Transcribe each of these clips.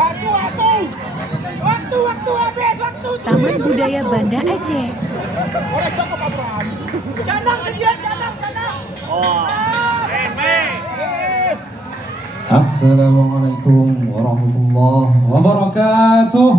Waktu habis, waktu. Taman Budaya Banda Aceh. Canang sedia, canang. Oh. Assalamualaikum warahmatullahi wabarakatuh.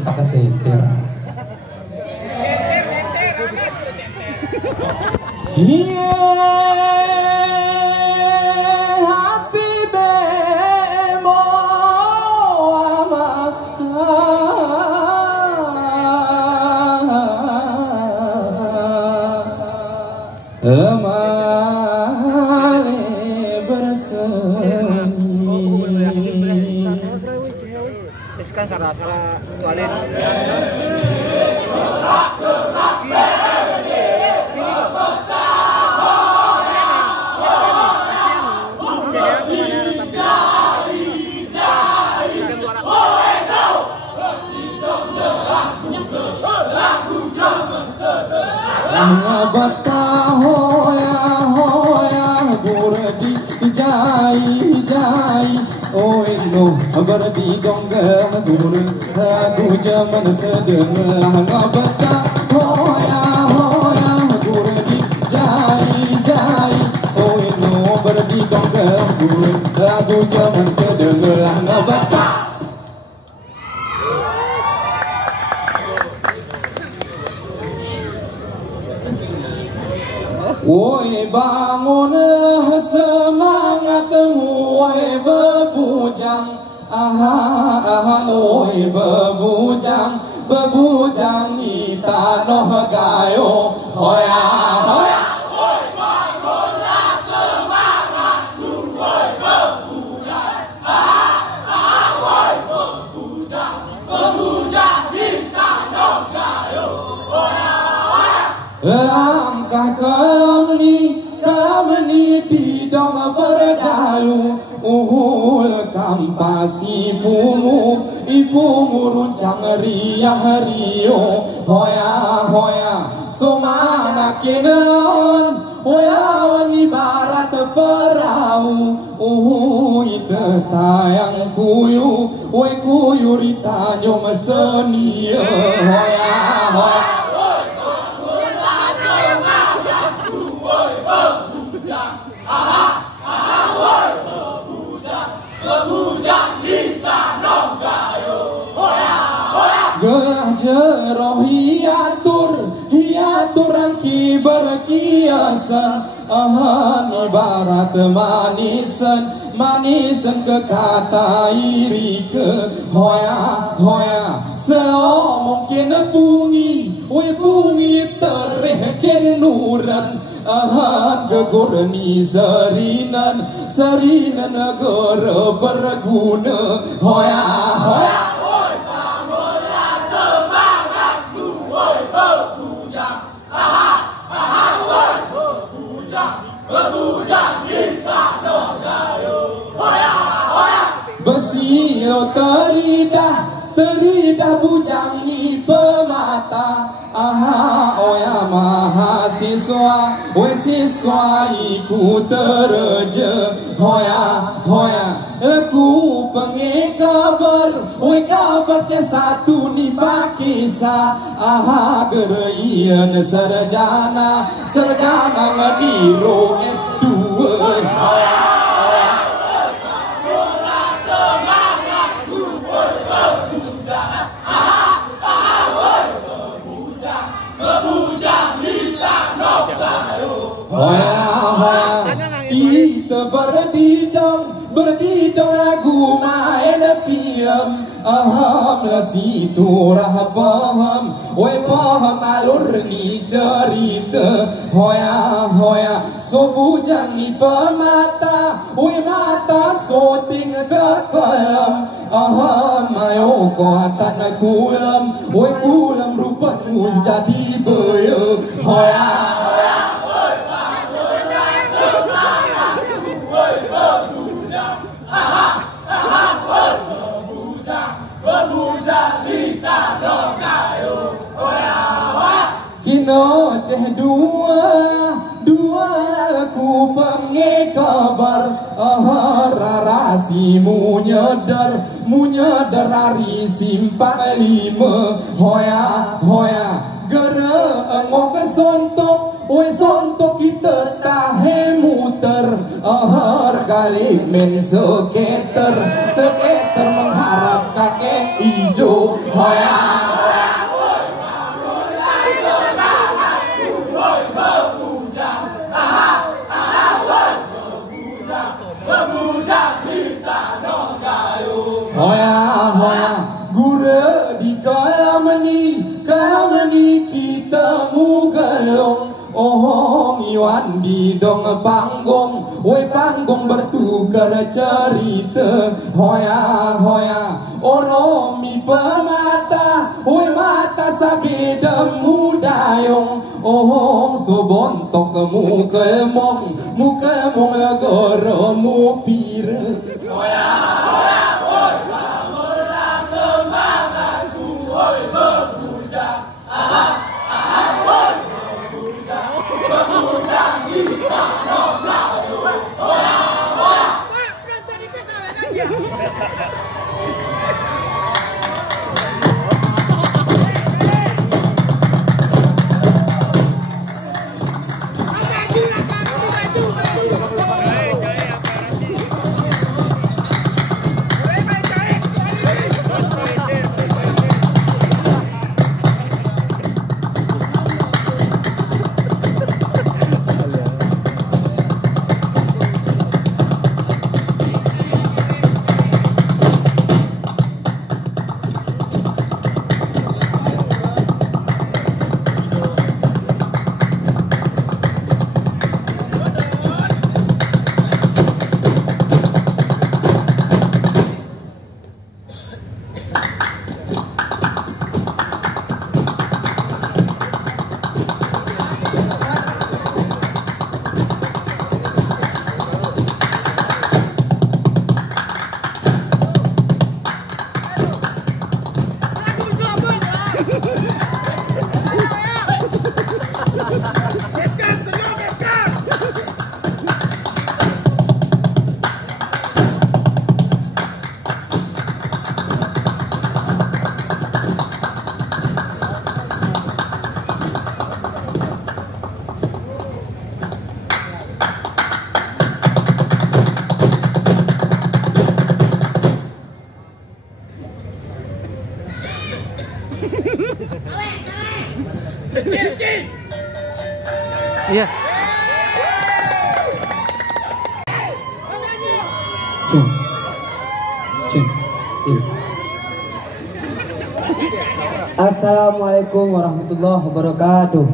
Entah kesetir. Hati bemo lemale bersemi. Sekarang salah walin. Betah hoya burdi jai oi no berdi donggah gur lagu zaman sedengah betah hoya burdi jai oi no berdi donggah gur lagu zaman sedengah betah. Woi bangunlah semangatmu, woi bebujang, woi bebujang di tanah gayo, hoya. Woi bangunlah semangatmu, woi bebujang, woi bebujang di tanah gayo, hoya. Langkah kami di dong berjalu kampas ibumu runcang rio hoya somana kenon hoya ibarat perahu itu tayang kuyu ritanyo mesenia hoya. Gerah jeroh hiatur rangki berkiasan ibarat manisan ke kata iri ke hoya seo mungkin pungi terehken nuran gegorni serinan negara berguna hoya. Bebujang di tanah gayo, hoya. Besio teridah bujangi pemata, oya mahasiswa, siswa ikut terje, hoya. Aku pengen kabar satu ni pakisa, geraian sarjana ngadiro S2, hoya. Hoya, kita berdidong lagu main film, lah situ paham alur ni cerita, hoya, so bujangi pemata, mata soting ke kolam, mayo kuatan kulam, kulam rupamu jadi baya, hoya. Kino ceh dua ku peng nge kabar rarasi munyeder hari simpang lima hoya gere ngok sontok sontok kita tahe muter kali men seketer mengharap kakek ijo hoya hoya gure di kamani kita mugayong iwan di dong panggung bertukar cerita hoya oromi pemata mata sabeda mudayong sobontok muka mong legoro mu pira hoya Iya. Assalamualaikum warahmatullahi wabarakatuh.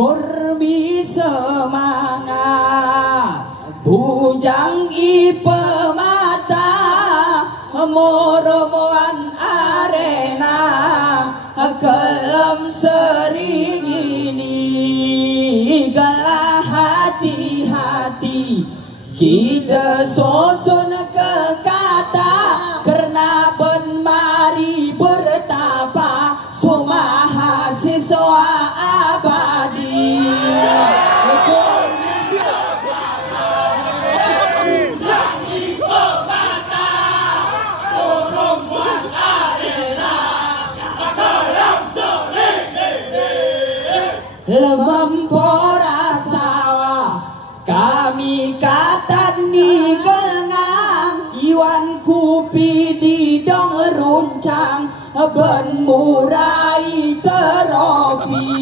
Korbi semangat bujang ipemata moromoan arena kelem sering ini galah hati-hati kita susun ke kata karena ben mari bertapa mahasiswa abadi. lemempora sawah kami katani gengang iwan kupi di dong runcang ben murai terobi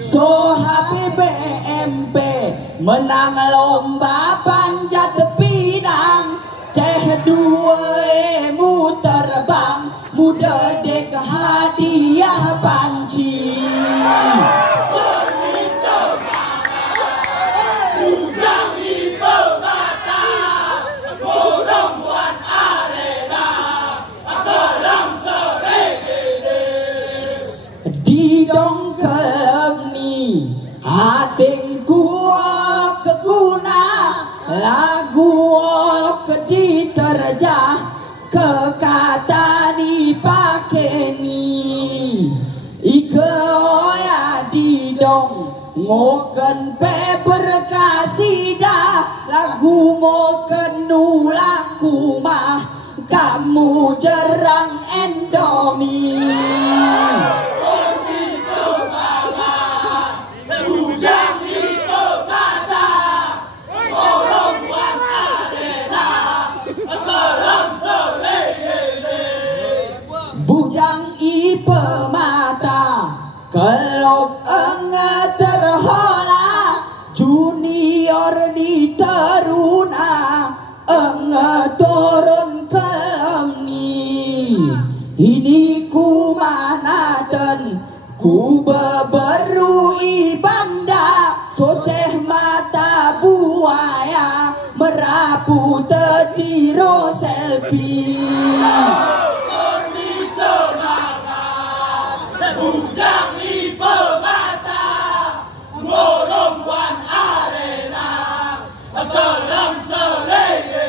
so HPBMP menang lomba panjat pinang ceh dua terbang muda dek hadiah panci dong kelem ni ating kuok keguna lagu ok diterjah ke kata ni pake ni ike oya di dong ngoken pe berkasida lagu ngoken nulaku mah kamu jerang endomi bujang ipe mata kelop terhola junior di teruna turun kelem ni ini ku manaten ku beberu ibanda soceh mata buaya merapu tetiro selfie Bujang ipe mata morong wan arena kelam serege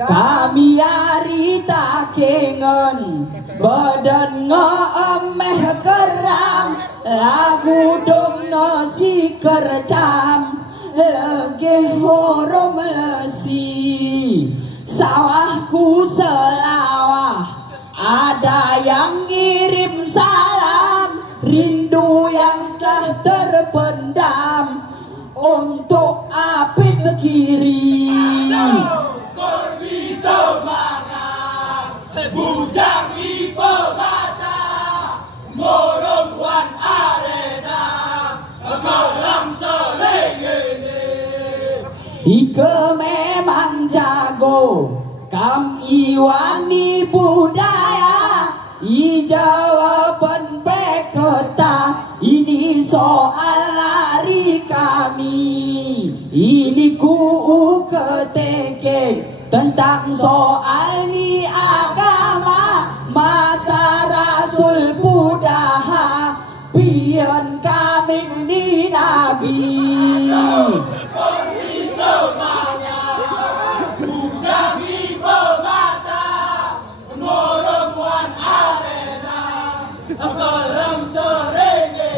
kami ari tak kengen badan ngeemeh kerang lagu dong nasi kercam lege horom lesi sawahku selawah ada yang ngirim salam rindu yang telah terpendam untuk api kiri korbi semangat bujang ipe mata morong wan arena kelam serege ike memang jago kam iwani budaya i jawaban pekota ini soal lari kami ini ku keteke tentang soal ni agama masa rasul pudaha pion kami ni nabi korbi semangat bujang ipe mata morong wan arena kelam serege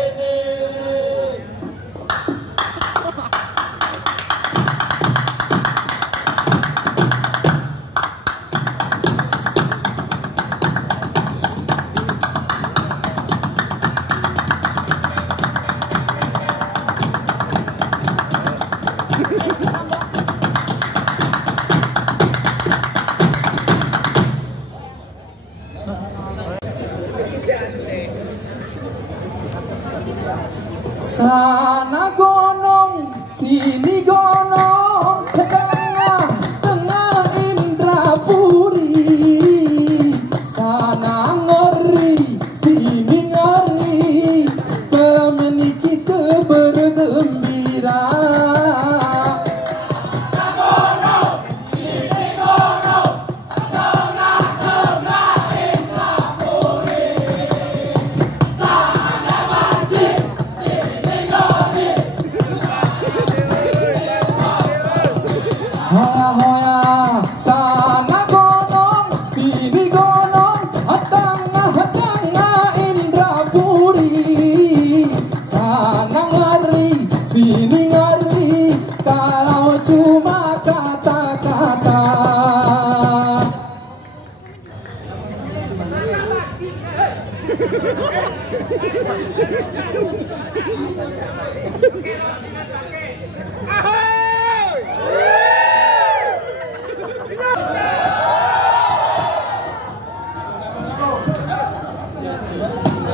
sana gonong sini gonong ke tengah Indrapuri sana ngeri sini ngeri kami kita bergembira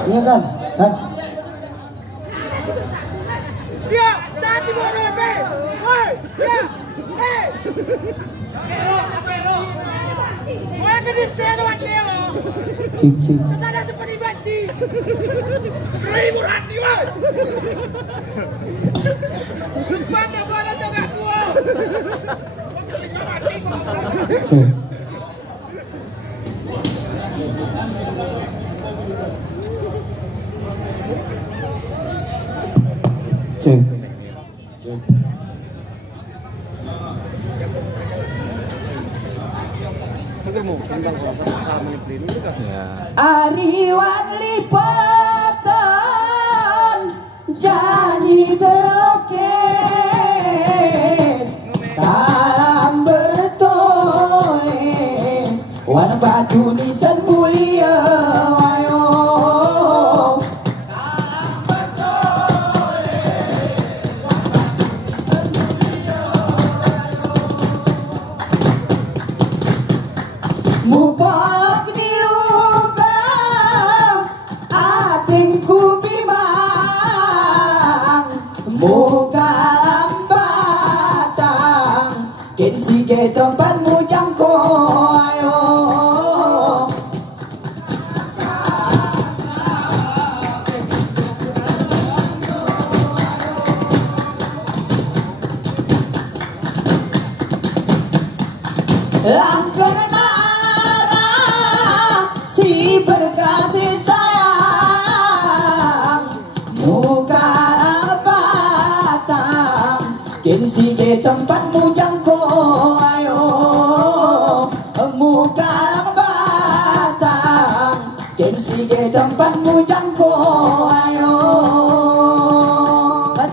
Iya kan? Ya, nanti boleh be. Woi, ya. Woi, ke di stand wakil. Cik. Kesana seperti mati. 1000 hati, woi. Mana bola juga gua. Cik. Cik. Ariwan lipatan janji terlukis dalam bertulis warna batu nisan mulia ayo mupak di luka atingku bimang muka batang ken sige tempatmu jangko ayo langkah si berkasih sayang muka batang ken sige tempatmu jangko ayo muka batang ken sige tempatmu jangko ayo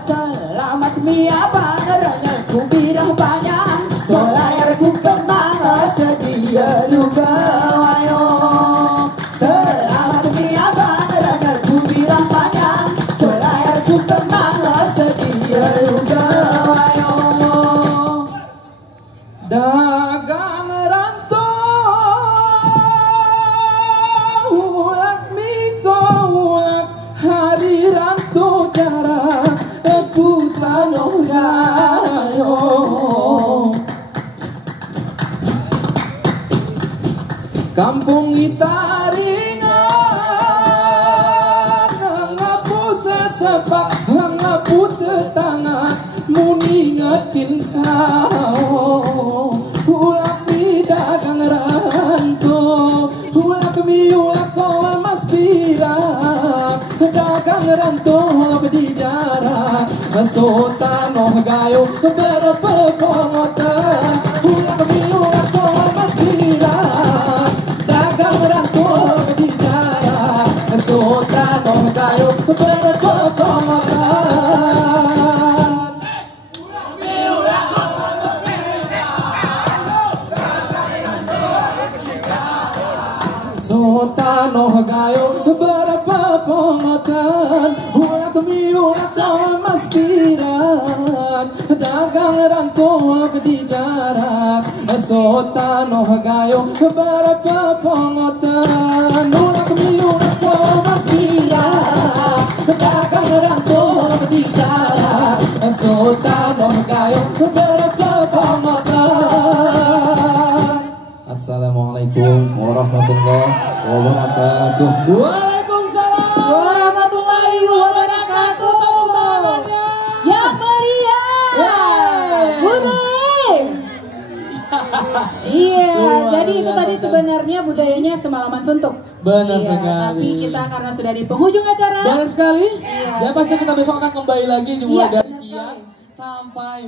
selamat miaba neranya ku birah banyak solayar ku kemang sedia luka ayo selamat miaba neranya ku birah banyak solayar ku kemang sedia luka ayo dagang rantau ulak miko ulak hari rantau cara aku tanoh gayo kampung itaringan ngapu sesepak ngapu tetangga muni ngetin kau ulak mi dagang rantau ulak mi ulak kau mas pirak dagang rantau di jarak sotanoh gayo berpepongotan ulak mi ulak kau mas pirak dagang rantau di jarak sotanoh gayo berpepongotan sotanoh gayo berpepongotan ulak mi ulak kau mas pirak dagang rantau di jarak sotanoh gayo berpepongotan ulak mi ulak kau mas pirak dagang rantau di jarak sotanoh gayo berpepongotan. Assalamualaikum warahmatullahi wabarakatuh. Waalaikumsalam warahmatullahi wabarakatuh. Tepuk tangannya yang meriah. Hurray. Iya, jadi itu tadi sebenarnya budayanya semalaman suntuk. Benar iya, sekali. Tapi kita karena sudah di penghujung acara. Benar sekali. Iya. Ya pasti kita besok akan kembali lagi dimulai Iya, dari benar siang sekali. sampai